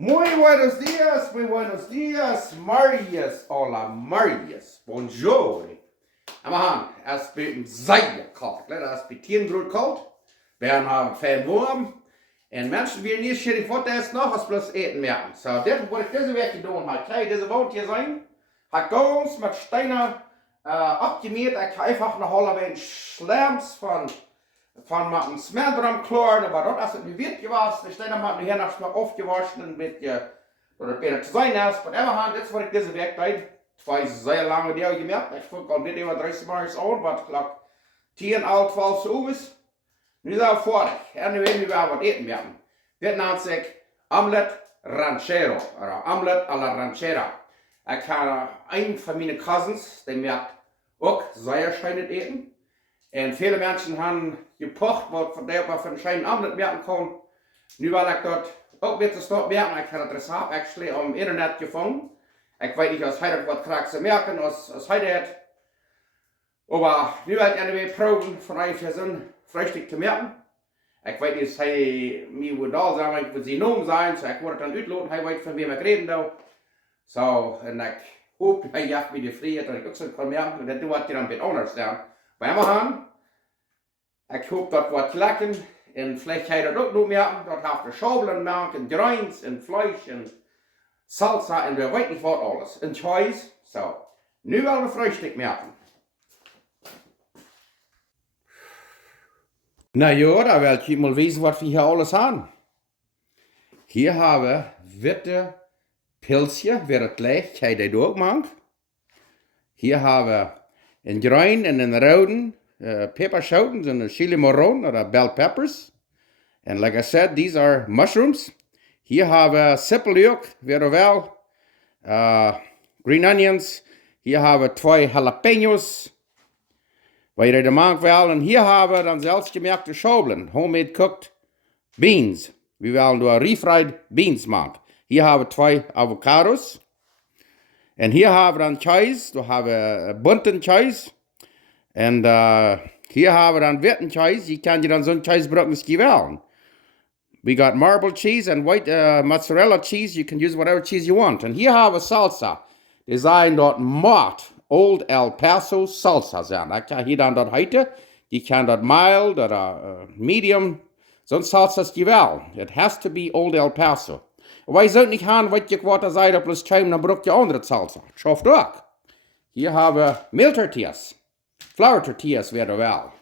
Muy buenos dias, Marius, hola Marius, bonjour. Amahan, es bent sehr kalt, es bent 10 graden kalt. Wir haben veel warm. En mensen weer nieuwsgierig wat er is nog als plus eten merken. So, dit wat ik deze week gedaan heb. Kijk, deze woont hier zijn. Hat ganz met stenen abgemäht. Ik ga einfach nog halve Schlerms van met een smeldrum klaar. Aber dat als het nu wit was, de stenen hebben hier nog mal aufgewaschen. Een beetje, dat het beter te zijn is. Maar immerhin, dit is wat ik deze week deed. Twee zeer lange deel gemerkt. Ik vond al niet over 30 maanden aan, wat klok 10, 11, 12 uur is. Nu zijn we fertig. En nu weten we wel wat eten werden. Dit noemt zich Omlette RANCHERO. Of Omlette à la Ranchera. Ik heb een van mijn cousins, die maakt ook zeer schijnend eten. En viele mensen hebben gepocht, wat van een schijnend omelet maken kon. Nu wil ik dat ook weer te stoppen maken. Ik heb het recept actually op het internet gevonden. Ik weet niet als hij dat wat krijgt te merken, als hij dat. Maar nu wil ik weer proberen van een van zijn Freshtik te merken. Ik weet niet, hij mij wil daar zijn, ik wil zijn naam zijn, so ik word het dan uitloten, hij weet van wem ik reden doe. Zo, en ik hoop, hij jaagt mij de vrijheid, dat ik ook zo kan merken, en dat doe ik dan weer anders dan. Maar we gaan, ik hoop dat wat lekker, en vielleicht hij dat ook nog merken, dat heeft de schabelen maken, grijns, en vlees, en salsa, en we weten niet wat alles. En choice, zo. Nu willen we Freshtik merken. Nou ja, dan wil je mal weten wat we hier alles hebben. Hier hebben we witte pilsje, weer het licht, ga je dat ook maken. Hier hebben we een groen en een rode peperschoten, en een chili marron, of bell peppers. And like I said, these are mushrooms. Hier hebben we sippeljok, weer wel, green onions. Hier hebben we 2 jalapenos. Weil je de maakt wel. En hier hebben we dan zelfs gemerkte schabelen. Homemade cooked beans. We willen door refried beans maken. Hier hebben we 2 avocados. En hier hebben we dan cheese. We hebben bunte cheese. En hier hebben we dan witte cheese. Je kan je dan zo'n cheese gebruiken wel. We got marble cheese and white mozzarella cheese. You can use whatever cheese you want. En hier hebben we salsa. Die zijn dat maat. Old El Paso salsa zijn. Ik kan hier dan dat heten. Je kan dat mild of medium. Zo'n salsa is je wel. It has to be Old El Paso. Wij zouden niet gaan wat je wat er zei op plus time, dan bruk je andere salsa. Schafft ook. Hier hebben we meal tortillas. Flour tortillas werden wel.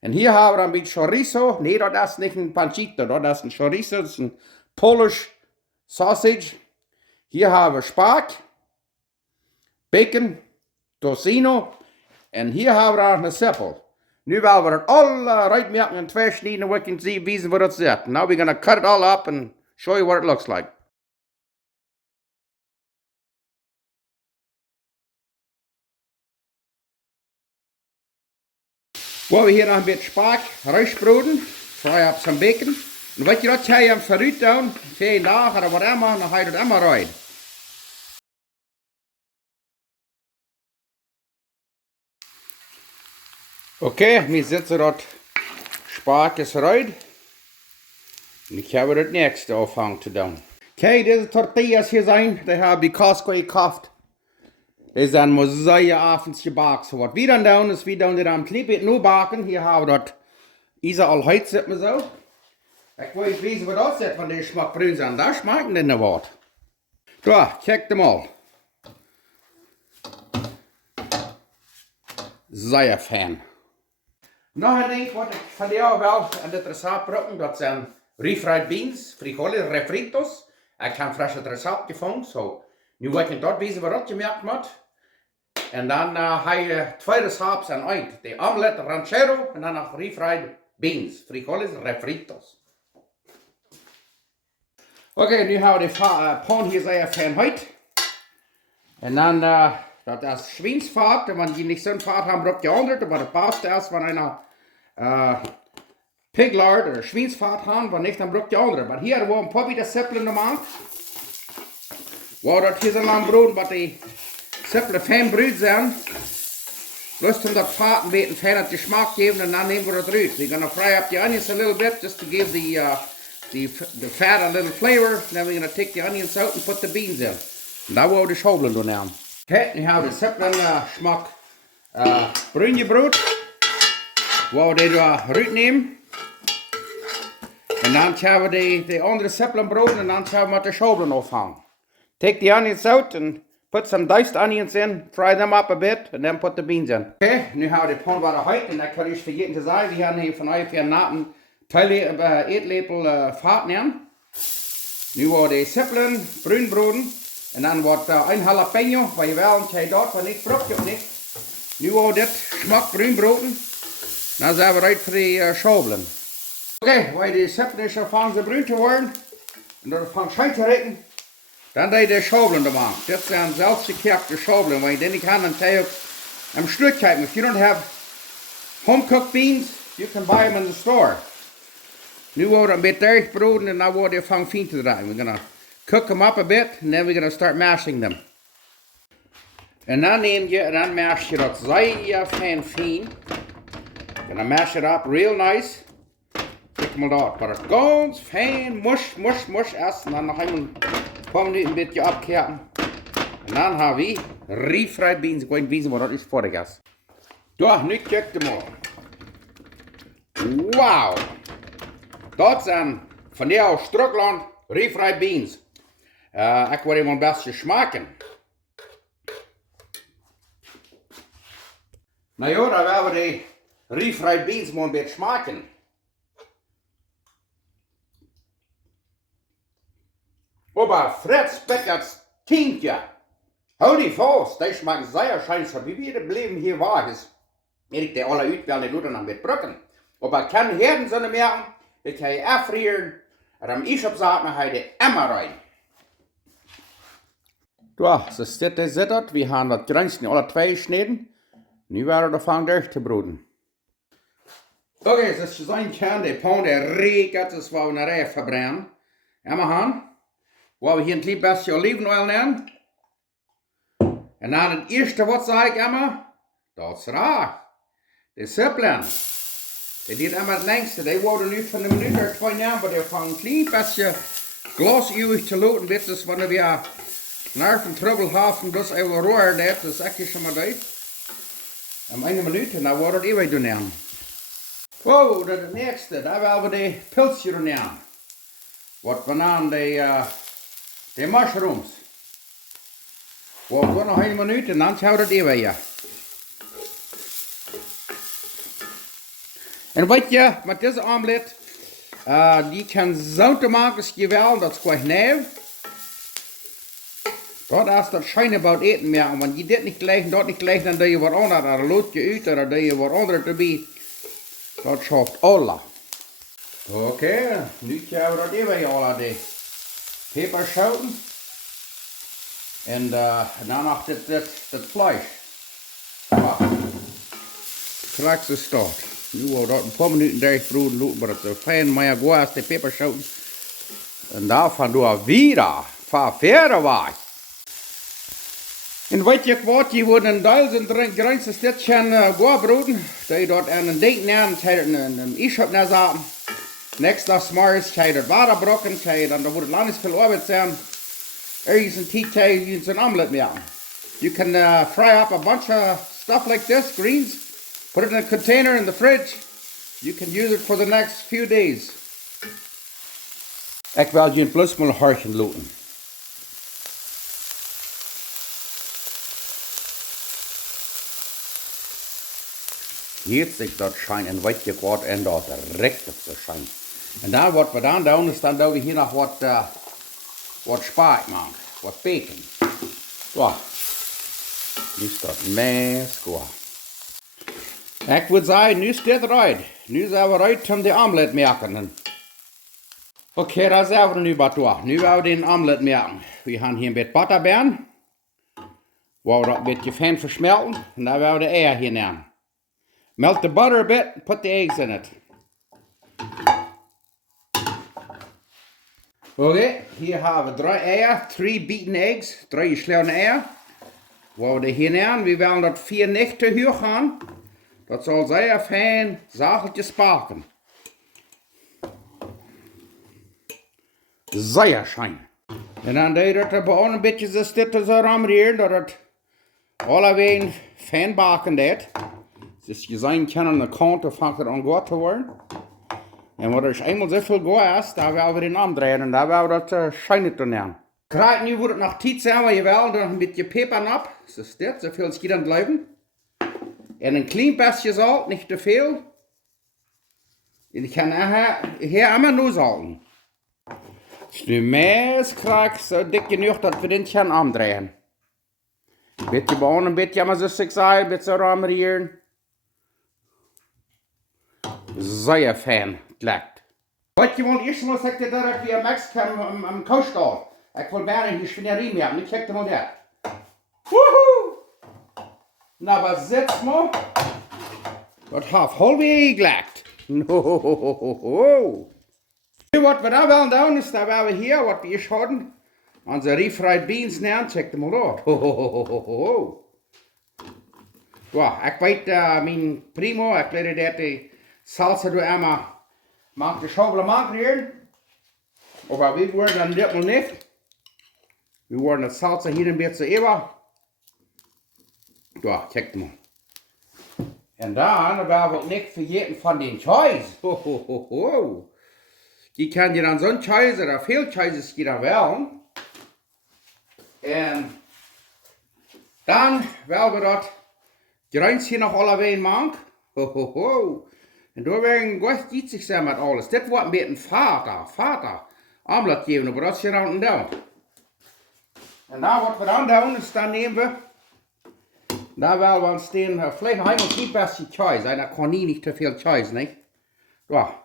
En hier hebben we een beetje chorizo. Nee, dat is niet een pancito. Dat is een chorizo. Dat is een Polish sausage. Hier hebben we spaak. Bacon. Tocino. En hier hebben we nog een seppel. Nu willen we het alle right maken en 2 snijden en we kunnen zien wie wat het zit. Now we're going to cut it all up and show you what it looks like. Well, we hier nog een beetje spaak, rijstbroden, fry up some bacon. En wat je dat ga je hem vooruit doen, 2 dagen of wat immer, dan ga je dat immer rijden. Oké, we zetten dat spaakjes eruit. En ik ga weer het nächste afhangen te doen. Kijk, deze tortillas hier zijn, die hebben die Costco gekocht. Die zijn maar zeer avonds gebakken. So, wat we dan doen, is we doen die dan een klein beetje nu bakken. Hier hebben we dat Isa al heute zit me zo. Ik wil eens weten wat dat zit, want die smaakt bruin zijn. Dat smaakt niet naar wat. Daar, kijk hem al. Zeer fan. Nog een ding wat ik van jou wel aan dit recept gebruiken, dat zijn refried beans, frijoles, refritos. Ik heb fresh het recept gevonden, so nu weet ik dat weten wat je merkt moet. En dan heb je 2 recepten aan uit. De Omlette RANCHERO en dan nog refried beans, frijoles, refritos. Oké, nu hebben we de pan hier zeer fijn uit. En dan dat is schweinsvaat, want je niet zo'n vaat hebben, braucht je andere, maar het past is van een piglard of schweinsvaat hebben, want niet, dan braucht je andere. Maar hier hebben we een poppy de seppelen gemaakt. Waar dat hier zo lang brood, maar die seppelen fijn brood zijn. Bloß om dat vaat een beetje fijner te smaak geven, en dan nemen we het eruit. We're gonna fry up the onions a little bit, just to give the the fat, a little flavor. Then we're going to take the onions out and put the beans in. And dat wou de schobelen doen now. Okay, nu hebben we de simpele smaak bruine brood. Wou we daar eruit nemen. En dan gaan we de andere simpele brood en dan gaan we met de schobelen afhangen. Take the onions out and put some diced onions in, fry them up a bit, and then put the beans in. Okay, nu hebben we de pan wat uit en dat kan ik vergeten te zeggen. We hebben hier vanuit een naten eetlepel vat nemen. Nu worden de simpele bruin broden. En dan wordt een jalapeno, waar je wel een keer doet, maar niet brokje of niet. Nu wordt dit smaak bruin broden. Dan zijn we uit voor de schobelen. Oké, waar de simpele is van ze bruin te worden. En door van schuin te rekenen. Dan doe je de schobelen ervan. Dit zijn zelfs gekeerde schobelen, want je dan kan dan tell I'm stuk kijken. If you don't have home cooked beans, you can buy them in the store. Nu wordt een beetje erg broden en dan wordt het van fijn te draaien. We're gonna cook them up a bit and then we're gonna start mashing them. En dan neem je en dan mash je dat zeer fijn. Gonna mash it up real nice. Kijk maar dat. Maar het ganz fijn mush eerst en dan nog een paar minuten een beetje opkeren. En dan hebben we refried beans. Ik weet niet wat dat is voor de gas. Doch, nu kijk je maar. Wauw. Dat zijn van jou Strookland refried beans. Ik wil hem best smaken. Nou ja, dan willen we de refried beans maar een beetje smaken. Aber Freshtik als tientje. Hou die vast, die smaken zeer schijnsel. Wie weer blijven hier waar is. Ik de alle uit wel niet doen dan met brokken. Aber ik kan herden zo merken. Dat ga je afvrieren. En dan is op zaten, dan ga je de emmer rein. Ja, zo zit het. We gaan dat grensje alle twee snijden. Nu waren we ervan durch te broeden. Oké, zoals je zien kan, de pan de rekert, dus waar we naar rij verbrennen. Emmer gaan. Waar we hier een klein beetje olivenolie nemen. En dan het eerste wat zeg ik immer, dat is raar. De supplen. Die dit immer het längste. Die worden nu van een minuut of 2 nemen, maar die van een klein beetje glasuur te laten. Dit is wanneer we nerven trouble hebben, dus even roer dat, dus ik je maar dat. Om 1 minuut en dan wordt het even doen nemen. Wow, dat is het nächste. Daar willen we de pilsje doen nemen. Wat banaan de mushrooms. Wacht nog 1 minuut en dan zou dat even ja. En weet je, met deze omelet, die kan zouten maken als je wil, dat is gewoon nieuw. Dat is dat schijne about eten meer, want je dit niet gelijk, dat niet gelijk, dan doe je wat anders, dan lood je uit, dan doe je wat anders erbij. Dat schaft alle. Oké, nu gaan we dat even alle de peperzouten. En dan nog dat vlees. Gelijk zo staat. Nu wordt dat een paar minuten daar broeden, maar het is fijn, maar goed als de peperzouten. En daarvan doen we weer van verder weg. En weet je wat, je wordt een duizend grenzen stitchen goed broeden. Dat je dat aan een ding neemt, dat je een ijsschap naar zaten. Next dag morgens ga je dat water brokken, dan wordt het lang niet veel arbeid zijn. Ergens een tea time, you can omelet maken. You can fry up a bunch of stuff like this, greens, put it in a container in the fridge. You can use it for the next few days. Ik wil je een plus maar hartje laten. Hier zit dat schijn en weet je wat en dat richtig zo schijn. En dan wat we dan doen is dan doen we hier nog wat spaak maken, wat bacon. Zo. Nu is dat mes goed. Ik wil zeggen, nu is dit eruit. Nu zijn we eruit om de omelet te maken. Oké, daar zijn we nu bij door. Nu gaan we den omelet maken. We gaan hier een beetje butter bij. Waar we dat een beetje fijn versmelten. En dan gaan we de eier hier nemen. Melt the butter a bit, put the eggs in it. Oké, hier hebben we 3 eieren, 3 beaten eggs, 3 gesleurde eieren. Waar we hier nemen, we willen dat 4 nächte huur gaan. Dat zal zeer fijn zageltjes spaken. Sehr schön. En dan deed het er bij een beetje zo stitten zo ramrieren, dat het alleween fijn baken deed. Dus je zijn kan aan de kant of hangt het aan goed te worden. En wat er eenmaal zoveel goed is, daar willen we in omdraaien en daar willen we dat schijnen te nemen. Krijg nu wordt het nog tijd zijn, maar je wil er een beetje peper op. Zo is dit, zoveel als je dan blijven. En een klein beetje zout, niet te veel. En ik kan hier immer nur salten. Dus nu meest krijg ik zo dik genoeg dat we dit gaan omdraaien. Beetje bij een beetje, maar zoals ik zei, een beetje ramrieren. Zeer fijn gelekt. Wat je wil eerst moet ik dit daar weer Mexican am Koostal. Ik wil bijna hier schwinnerie meer, nu kijk maar dat. Woehoe! Nou, wat zit maar? Wat halfweg gelekt. No. Nu wat we dan willen doen is, dat we hier, wat we eerst hadden, onze refried beans nemen, check hem maar door. Ja, ik weet, mijn primo, ik weet dat de salsa door einmal macht de Schaufel machen. Aber wir wollen dann das mal nicht. Wir wollen das Salsa hier ein bisschen über. Ja, check mal. Und dann werden wir nicht vergessen von den Cheese. Die kann je dann so ein Cheese oder viel Cheese jeder wählen. Und dann werden wir das Grünchen noch alle machen. En daar werden we goed iets zijn met alles. Dit wordt een beetje vater. Omlet geven, aber dat is hier aan het doen. En dan wat we dan doen, is dan nemen we, daar willen we ons den, vielleicht nog eenmaal een beetje Cheese. En kan niet te veel Cheise, niet? Ja.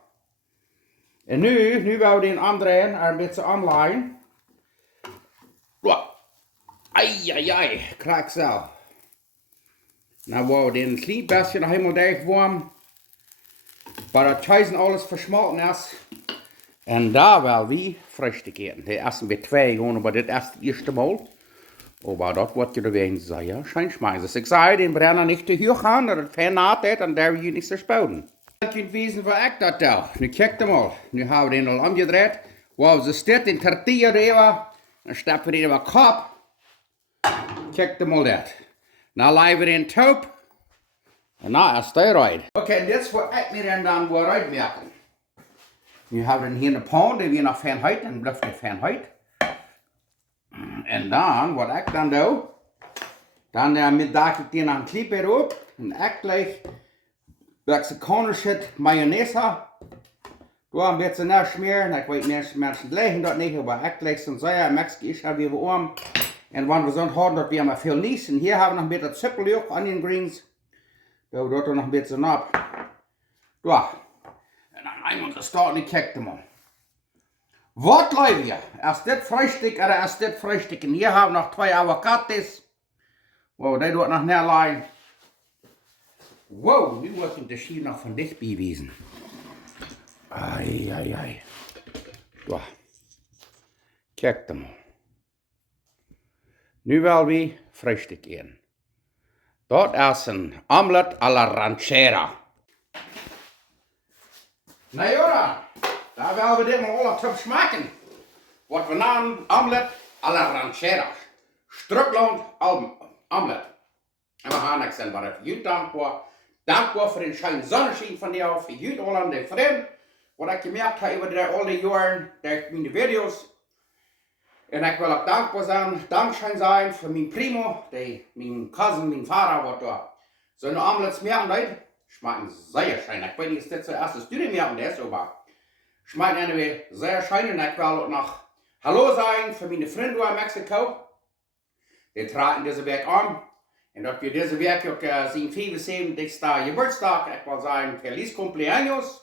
En nu willen we den omdraaien en een beetje omlaaien. Ja. Ai, krijg zo. Nou willen we den een klein beetje nog eenmaal dicht warm. Waar het Cheise alles verschmolten is. En daar willen we Freshtik eten. Die essen we 2 gewoon, maar dit is het eerste Mal. Aber dat wordt je er weer zeer schijn schmeisen. Dus ik zei, den Brenner niet te hoog gaan, dat het fijn naad is en daar wil je niks verspouden. Je kunt weten waar ik dat doe. Nu kijk hem al. Nu hebben we den al omgedraaid. Waar ze staat in tortilla erover. Dan stappen we den in de kop. Kijk hem al dat. Nou leggen we den top. En nou is hij eruit. Oké, en dit is wat ik me dan wil uitmerken. Nu hebben we hier een pan, die weer nog fijn heet, en blijft het fijn heet. En dan, wat ik dan doe, dan middag ik die nog een clip erop. En ik leg Mexikanische mayonaise. Door een beetje naar smeren. Ik weet mensen leggen dat niet, maar ik leg zo'n zeer Mexikisch hebben we om. En wanneer we zo'n houden, dat we maar veel niets. En hier hebben we nog een beetje suppeljoch, onion greens. Daar doet er nog een beetje op. Ja. En dan eenmaal te starten, ik kijk hem al. Wat leuk je? Is dit Freshtik of is dit Freshtik? En hier hebben we nog 2 avocados. Wow, die doet nog neerleggen. Wow, nu wordt het dus hier nog van dichtbij wezen. Ai. Ja. Kijk hem al. Nu willen we Freshtik eten. Dat is een omelet à la ranchera. Nou ja, daar willen we dit maar alle top smaken. Wat we namen omelet à la ranchera. Strukland omelet. En we gaan ik zijn maar even jullie dankbaar. Dankbaar voor de schijne zonneschijn van jou, voor jullie al de vrienden. Wat ik gemerkt heb over al die jaren, door mijn video's. En ik wil ook dankbaar zijn voor mijn primo, mijn cousin, mijn vader, wat daar zo'n omelets merken deed. Schmecken sehr schön. Ich weiß nicht, ist das zuerst das Dürre merken ist, aber schmecken anyway sehr schön. Und ich will auch noch Hallo sagen für meine Freunde in Mexiko. Die traten diese Werk an. Und dass wir diese Werk auch sind 75. Geburtstag. Ich will sagen, Feliz Cumpleaños.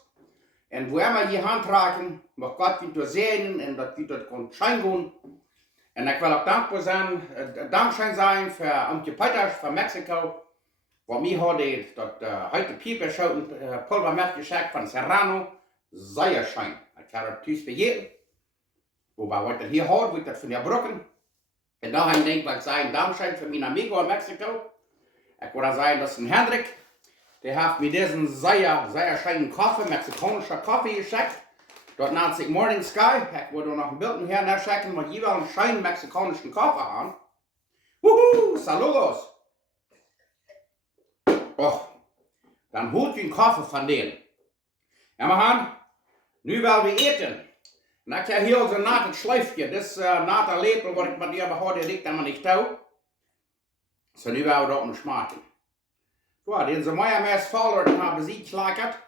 Und wo immer die Hand tragen, mag Gott wieder sehen und dass wir dort kommt Schein gehen. Und ich will auch Dankeschön sein für Amtje Peters von Mexiko. Wat mij hadden dat heute Pieperschoten Pulver geschickt von Serrano. Sehr schön. Ich habe das thuis begeten. Wobei, was ich hier habe, wird das von der Brücken. Und da habe ich sagen, Dankeschön für meinen Amigo in Mexiko. Ich würde sagen, das ist ein Hendrik. Der hat mir diesen sehr schönen Kaffee, mexikanischer Kaffee geschickt. Dort nennt sich Morning Sky. Ich würde noch ein Bild her nachschicken, weil jeder einen scheinen mexikanischen Kaffee haben. Wuhu, saludos. Och, dann holt wie ein Kaffee von denen. Ja, wir haben, nu weil wir eten. Und ich habe hier so ein nattes Schleifchen. Das natte Lepel, was ich mit dir behalte, liegt aber nicht tau. So, nu werden wir dort mal schmecken. Ja, den so mehr mehr voller, den haben sie geschlackert.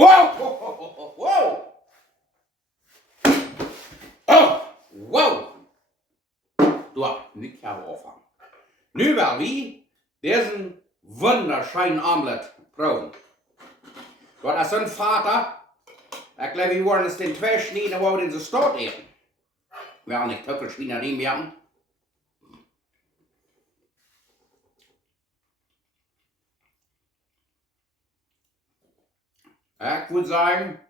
Wow! Wow! Oh! Wow! Du, nicht habe aufhören. Nu werden wir diesen wunderschönen Omelette proben. Das ist ein Vater. Ich glaube, wir wollen es den zwei schneiden, wo wir den so stort eten. Wir haben nicht Töpfelschweine nehmen werden. Ich würde sagen,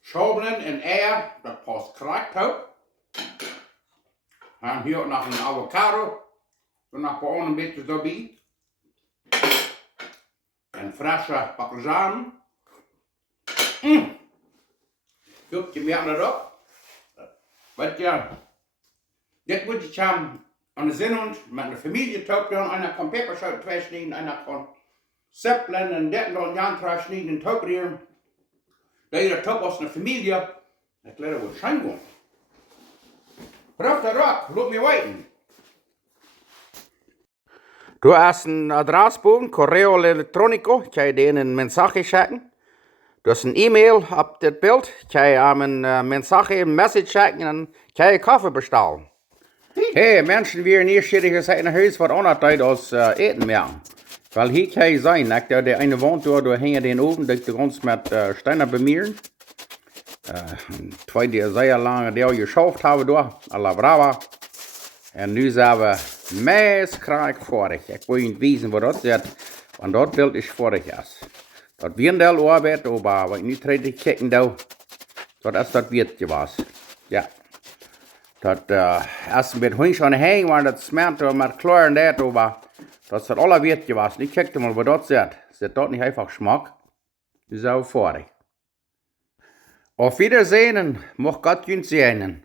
Schobeln in Eier, das passt korrekt auf. Und hier noch ein Avocado, so noch bei uns ein bisschen dabei. Ein frischer Backeljan. Guck, je merkt das auch. Weil ja, das würde ich haben an der Sinn und meine Familie taugt ja, einer kann Pepperschau zwei schneiden, einer kann Seppeln und das und Jan drei schneiden und taugt hier. Da jeder Top aus einer Familie, ich glaube, das wird schein gehen. Braucht der Rock, lass mich warten. Du hast einen Adressbogen, Correo Electronico, ich kann dir einen Mensaje schicken. Du hast ein E-Mail ab das Bild, ich kann eine Mensaje, ein Message schicken und ich kann Kaffee bestellen. Hey, Menschen, wir nicht hier sein Haus, was auch noch Zeit aus Eten mehr. Weil hier kann ich sein, der eine wohnt da, du hängen den oben, du kannst mit Steiner bemieren. Zwei, die sehr lange der geschafft haben, da, alla brava. Und nu sind wir meestkrank vorig. Ich will Ihnen wissen, wo das ist, und das Bild ist vorig ist. Das wird eine Arbeit, aber wenn ich nicht richtig kicken da, das ist das wird gewesen. Ja. Das erst mit Hund schon hängen, weil das schmeckt mit Chlor und das, aber das ist das aller wird gewesen. Ich kickte mal, wo das ist. Ist das nicht einfach Geschmack? Das ist auch vorig. Auf Wiedersehen, und mach Gott uns segnen.